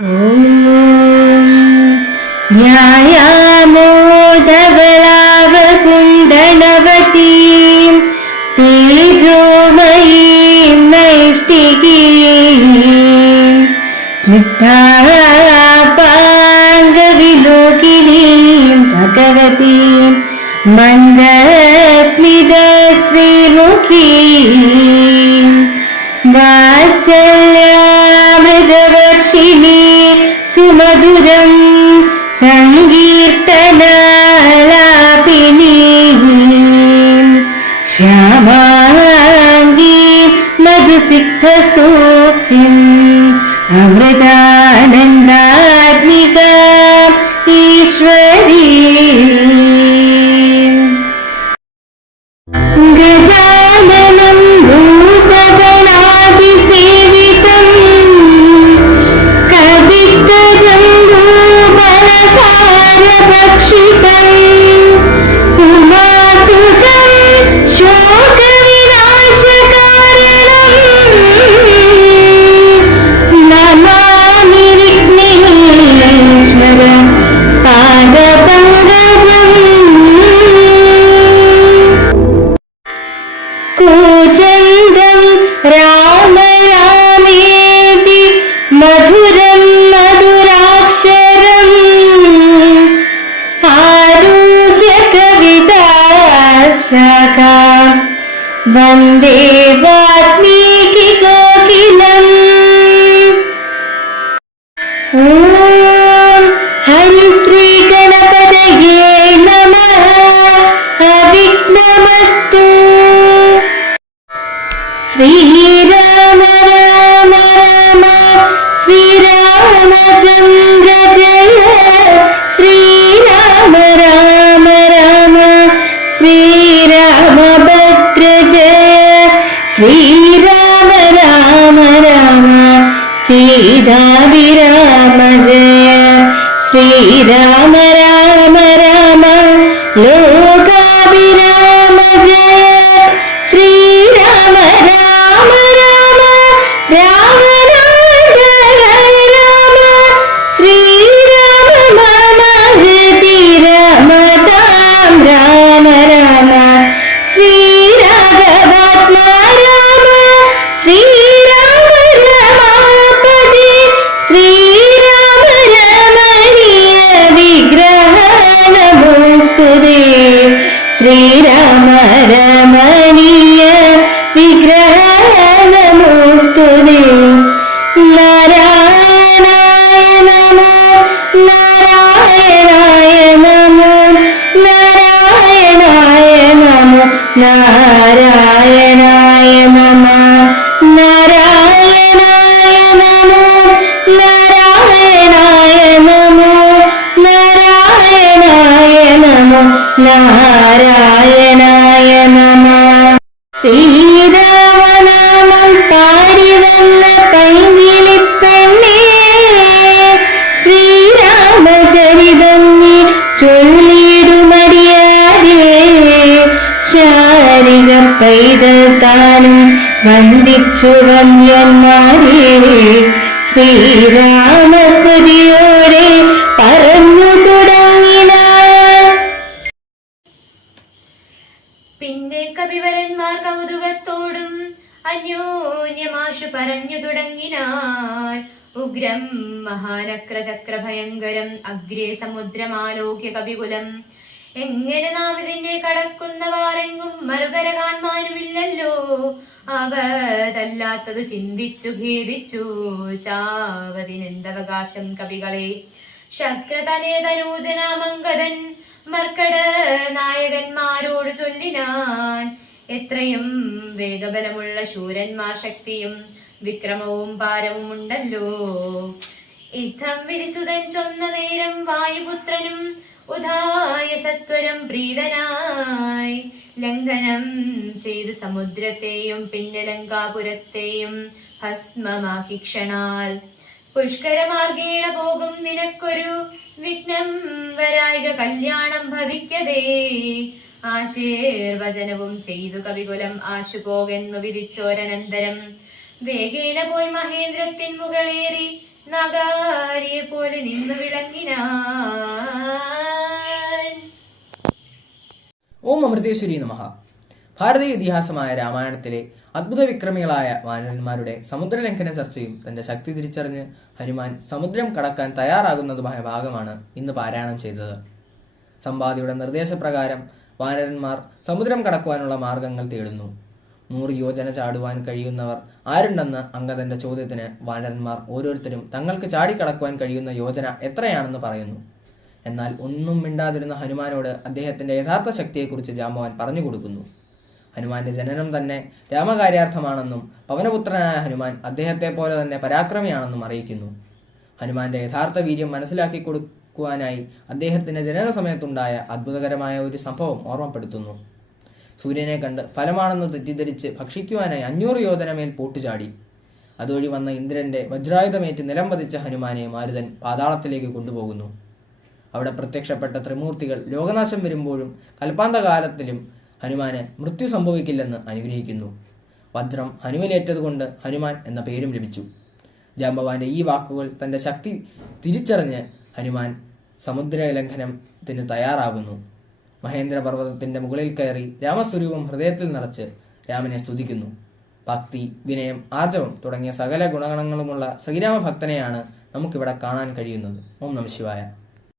ധ്യായാമോദവളാവകുണ്ടനവതീം തേജോമയീം നൈഷ്ഠികീം സ്നിഗ്ധാപാംഗവിലോകിനീം ഭഗവതീം മന്ദസ്മിതശ്രീമുഖീം വാത്സല്യാമൃതവർഷിണീ സുമധുരം സങ്കീർത്തനാലാപിനീം ശ്യാമാംഗീം മധുസിക്തസൂക്തിം അമൃതാനന്ദാത്മികാം ഈശ്വരീം ഗജാനനം ഭൂതഗണാഭിസേവിതം കവിത്തജംബൂഫലസാരഭക്ഷിതം ഉമാസുതം ശോകവിനാശകാരണം നമാമി വിഘ്നേശ്വര പാദപങ്കജം കൂജന്തം രാമ രാമേതി മധുരം മധുരാക്ഷരം ആരുഹ്യ കവിതാശാഖാം വന്ദേ വാൽമീകി കോകിലം. ഓം ഹരിശ്രീ ഗണപതയേ നമഃ. അവിഘ്നമസ്തു. ശ്രീരാമ രാമ രാമ ശ്രീരാമചന്ദ്ര ജയ. ശ്രീരാമ രാമ രാമ ശ്രീരാമഭദ്ര ജയ. ശ്രീരാമ രാമ രാമ സീതാഭിരാമ ജയ. ശ്രീരാമ രാമ രാമ ലോകാഭിരാമ ജയ. ശ്രീരാമ രാമ രാമ രാമനാഥ രാമ. ശ്രീരാമ മമ ഹൃദി രമതാം രാമ രാമ. ശ്രീരാഘവാത്മാ രാമ. ശ്രീരാമ രമാപതി. ശ്രീരാമ രമണീയ വിഗ്രഹ നമോസ്തുതേ. ശ്രീരാമ രമണീയ വിഗ്രഹ നമോസ്തുതേ. നാരായണായ നമോ നാരായണായ നമോ നാരായണായ നമോ നാരായണായ നമഃ. നാരായണായ നമോ നാരായണായ നമോ നാരായണായ നമോ നാരായണായ നമഃ. ശ്രീരാമനാമം പാടി വന്ന പൈങ്കിളിപ്പെണ്ണേ, ശ്രീരാമചരിതം നീ ചൊല്ലിടുമടിയാതെ. ശാരിക പൈതൽ താനും വന്ദിച്ചു വന്യന്മാരെ. ശ്രീരാമസ്മൃതിയോടെ പറഞ്ഞു തുടങ്ങിന. പിന്നെ കവിവരന്മാർ കൗതുകത്തോടും അന്യോന്യമാശു പറഞ്ഞു തുടങ്ങിനാൾ. ഉഗ്രം മഹാനക്രചക്ര ഭയങ്കരം അഗ്രേ സമുദ്രമാലോക്യ കവികുലം. എങ്ങനെ നാം ഇതിനെ കടക്കുന്നവാരെങ്കും മറുകര കാണുവാനുമില്ലല്ലോ. അവതല്ലാത്തതു ചിന്തിച്ചു ഖേദിച്ചു ചാവതിനെന്തവകാശം കവികളെ. ശക്രതനേതനൂജനാമങ്കദൻ മർക്കട നായകന്മാരോട് ചൊല്ലിനാൻ. എത്രയും വേഗബലമുള്ള ശൂരന്മാർ ശക്തിയും വിക്രമവും പാരവും ഉണ്ടല്ലോ. യുദ്ധം വിരിസുതൻ ചൊന്ന നേരം വായുപുത്രനും ഉദായ സത്വരം പ്രീതനായി ലംഘനം ചെയ്തു സമുദ്രത്തെയും പിന്നെ ലങ്കാപുരത്തെയും ഭസ്മമാക്കി ക്ഷണാൽ. പുഷ്കരമാർഗേണ പോകും നിനക്കൊരു വിഘ്നം വരായിക കല്യാണം ഭവിക്കതേ. ആശീർവചനവും ചെയ്തു കവികുലം ആശുപോകെന്നു വിധിച്ചോരനന്തരം വേഗേന പോയി മഹേന്ദ്രത്തിൻ മുകളേറി നഗായ രാജകുമാരിയെ പോലെ നിന്നു വിളങ്ങിനാൻ. ഓം അമൃതേശ്വരി നമഃ. ഭാരതീയ ഇതിഹാസമായ രാമായണത്തിലെ അദ്ഭുത വിക്രമികളായ വാനരന്മാരുടെ സമുദ്രലംഘന ചർച്ചയും തന്റെ ശക്തി തിരിച്ചറിഞ്ഞ് ഹനുമാൻ സമുദ്രം കടക്കാൻ തയ്യാറാകുന്നതുമായ ഭാഗമാണ് ഇന്ന് പാരായണം ചെയ്തത്. സമ്പാദിയുടെ നിർദ്ദേശപ്രകാരം വാനരന്മാർ സമുദ്രം കടക്കുവാനുള്ള മാർഗങ്ങൾ തേടുന്നു. 100 യോജന ചാടുവാൻ കഴിയുന്നവർ ആരുണ്ടെന്ന് അംഗദന്റെ ചോദ്യത്തിന് വാനരന്മാർ ഓരോരുത്തരും തങ്ങൾക്ക് ചാടിക്കടക്കുവാൻ കഴിയുന്ന യോജന എത്രയാണെന്ന് പറയുന്നു. എന്നാൽ ഒന്നും മിണ്ടാതിരുന്ന ഹനുമാനോട് അദ്ദേഹത്തിന്റെ യഥാർത്ഥ ശക്തിയെക്കുറിച്ച് ജാമ്പവാൻ പറഞ്ഞു കൊടുക്കുന്നു. ഹനുമാന്റെ ജനനം തന്നെ രാമകാര്യാർത്ഥമാണെന്നും പവനപുത്രനായ ഹനുമാൻ അദ്ദേഹത്തെ പോലെ തന്നെ പരാക്രമിയാണെന്നും അറിയിക്കുന്നു. ഹനുമാന്റെ യഥാർത്ഥ വീര്യം മനസ്സിലാക്കി കൊടുക്കുവാനായി അദ്ദേഹത്തിന്റെ ജനന സമയത്തുണ്ടായ അത്ഭുതകരമായ ഒരു സംഭവം ഓർമ്മപ്പെടുത്തുന്നു. സൂര്യനെ കണ്ട് ഫലമാണെന്ന് തെറ്റിദ്ധരിച്ച് ഭക്ഷിക്കുവാനായി 500 യോജന മേൽ പോട്ടുചാടി. അതുവഴി വന്ന ഇന്ദ്രന്റെ വജ്രായുധമേറ്റ് നിലം പതിച്ച ഹനുമാനെ മാരുതൻ പാതാളത്തിലേക്ക് കൊണ്ടുപോകുന്നു. അവിടെ പ്രത്യക്ഷപ്പെട്ട ത്രിമൂർത്തികൾ ലോകനാശം വരുമ്പോഴും കൽപ്പാന്തകാലത്തിലും ഹനുമാന് മൃത്യു സംഭവിക്കില്ലെന്ന് അനുഗ്രഹിക്കുന്നു. വജ്രം ഹനുമലേറ്റതുകൊണ്ട് ഹനുമാൻ എന്ന പേരും ലഭിച്ചു. ജാമ്പവാന്റെ ഈ വാക്കുകൾ തന്റെ ശക്തി തിരിച്ചറിഞ്ഞ് ഹനുമാൻ സമുദ്രലംഘനത്തിന് തയ്യാറാകുന്നു. മഹേന്ദ്രപർവ്വതത്തിന്റെ മുകളിൽ കയറി രാമസ്വരൂപം ഹൃദയത്തിൽ നിറച്ച് രാമനെ സ്തുതിക്കുന്നു. ഭക്തി, വിനയം, ആർജവം തുടങ്ങിയ സകല ഗുണഗണങ്ങളുമുള്ള ശ്രീരാമഭക്തനെയാണ് നമുക്കിവിടെ കാണാൻ കഴിയുന്നത്. ഓം നമഃ ശിവായ.